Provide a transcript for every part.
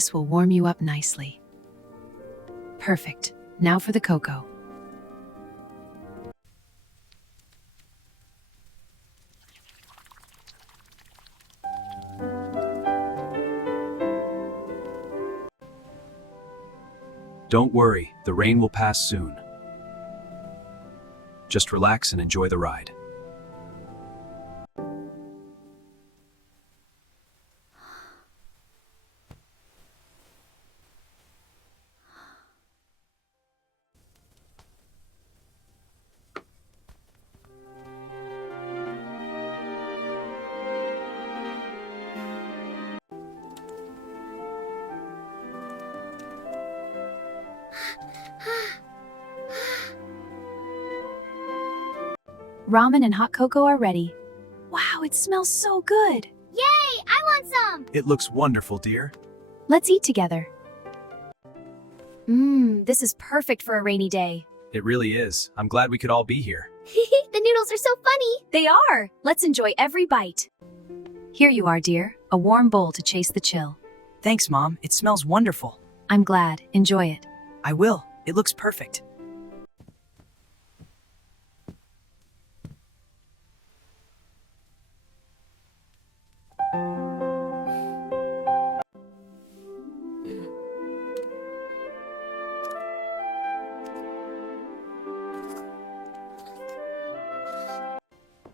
This will warm you up nicely. Perfect. Now for the cocoa. Don't worry, the rain will pass soon. Just relax and enjoy the ride. Ramen and hot cocoa are ready. Wow, it smells so good. Yay! I want some! It looks wonderful, dear. Let's eat together. This is perfect for a rainy day. It really is. I'm glad we could all be here. The noodles are so funny! They are! Let's enjoy every bite. Here you are, dear. A warm bowl to chase the chill. Thanks, Mom. It smells wonderful. I'm glad. Enjoy it. I will. It looks perfect.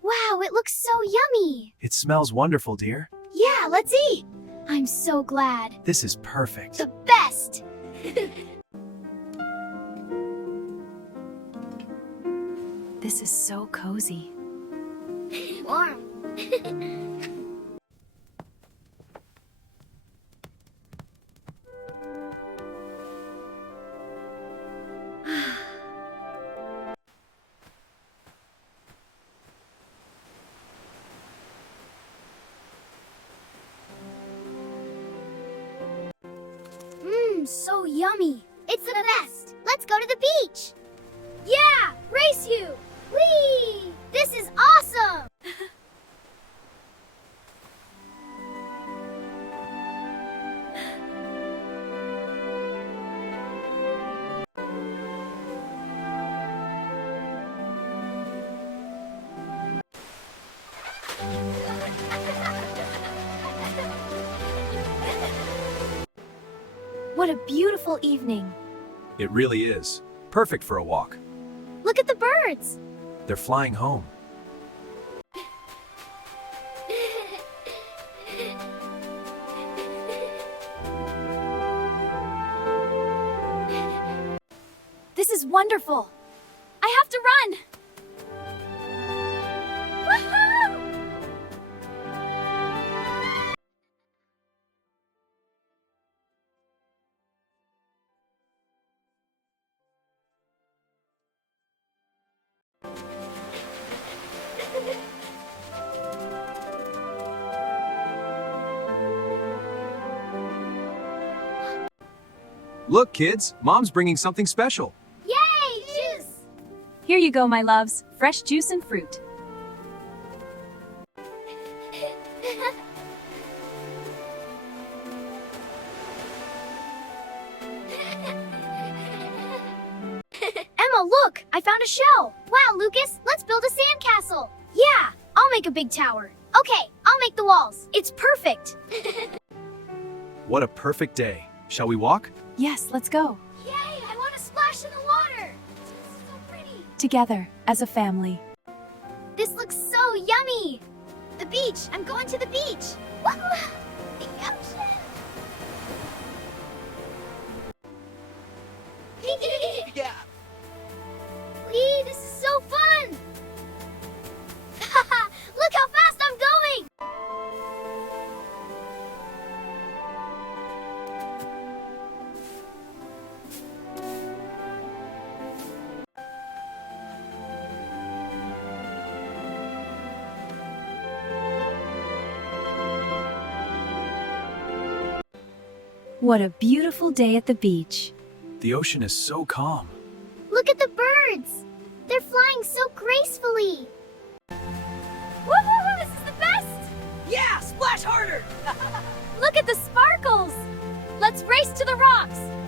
Wow, it looks so yummy! It smells wonderful, dear. Yeah, let's eat! I'm so glad. This is perfect. The best! This is so cozy. Warm. So yummy. It's the best. Let's go to the beach. Yeah, race you. Whee! This is awesome. What a beautiful evening. It really is. Perfect for a walk. Look at the birds. They're flying home. This is wonderful. I have to run. Woohoo! Look, kids, Mom's bringing something special. Yay, juice! Here you go, my loves. Fresh juice and fruit. Emma, look! I found a shell! Wow, Lucas, let's build a sandcastle! Yeah, I'll make a big tower. Okay, I'll make the walls. It's perfect! What a perfect day. Shall we walk? Yes, let's go. Yay, I want to splash in the water! This is so pretty! Together, as a family. This looks so yummy! The beach! I'm going to the beach! Woohoo! The ocean! Yeah. Whee, this is so fun! Look how fast I'm going! What a beautiful day at the beach. The ocean is so calm. Look at the birds! They're flying so gracefully! Woohoo! This is the best! Yeah, splash harder! Look at the sparkles! Let's race to the rocks!